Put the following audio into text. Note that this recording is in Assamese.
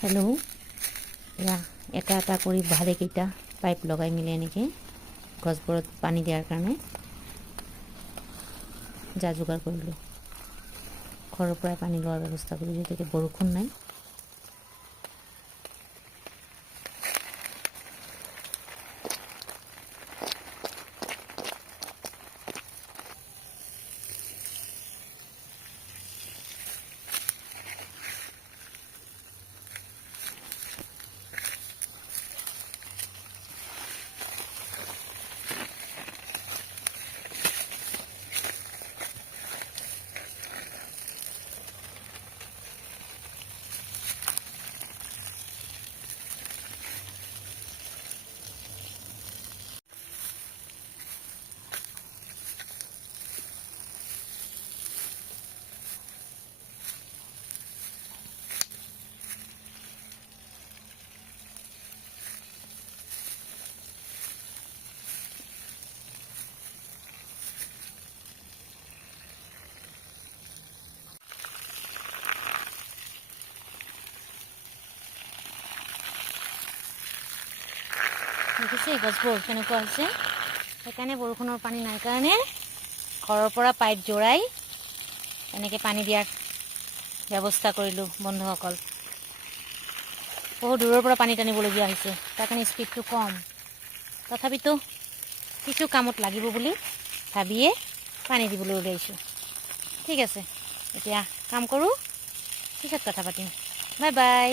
হেল্ল', এয়া এটা এটা কৰি ভালেকেইটা পাইপ লগাই মিলে এনেকৈ গছবোৰত পানী দিয়াৰ কাৰণে যা যোগাৰ কৰিলোঁ। ঘৰৰ পৰাই পানী লোৱাৰ ব্যৱস্থা কৰিলোঁ, যিহেতু এতিয়া বৰষুণ নাই। দেখিছে গছবোৰ কেনেকুৱা হৈছে। সেইকাৰণে বৰষুণৰ পানী নাই কাৰণে ঘৰৰ পৰা পাইপ জোৰাই এনেকৈ পানী দিয়াৰ ব্যৱস্থা কৰিলোঁ। বন্ধুসকল, বহুত দূৰৰ পৰা পানী টানিবলগীয়া হৈছে, তাৰ কাৰণে স্পীডটো কম। তথাপিতো কিছু কামত লাগিব বুলি ভাবিয়ে পানী দিবলৈ ওলাইছোঁ। ঠিক আছে, এতিয়া কাম কৰোঁ, পিছত কথা পাতিম। Bye bye.